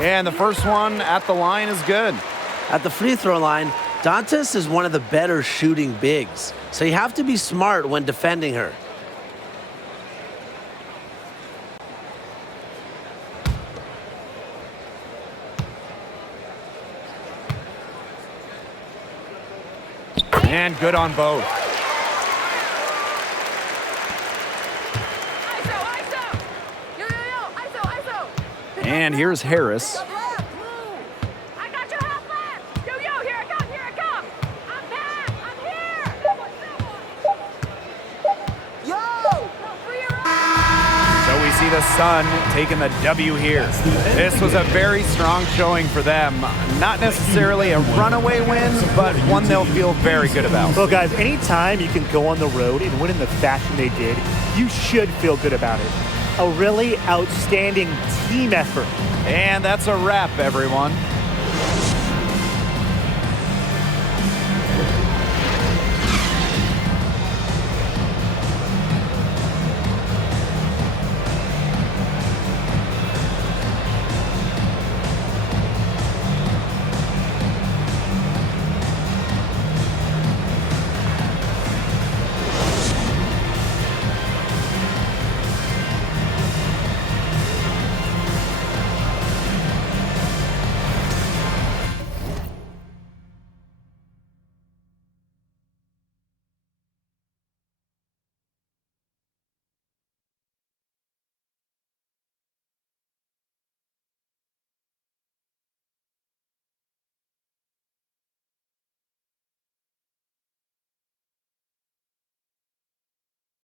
And the first one at the line is good. At the free throw line, Dantas is one of the better shooting bigs, so you have to be smart when defending her. And good on both. And here's Harris. I got your half left. Yo, here I come. I'm back. I'm here. Yo, free her up. So we see the Sun taking the W here. This was a very strong showing for them. Not necessarily a runaway win, but one they'll feel very good about. Well, guys, anytime you can go on the road and win in the fashion they did, you should feel good about it. A really outstanding team effort. And that's a wrap, everyone.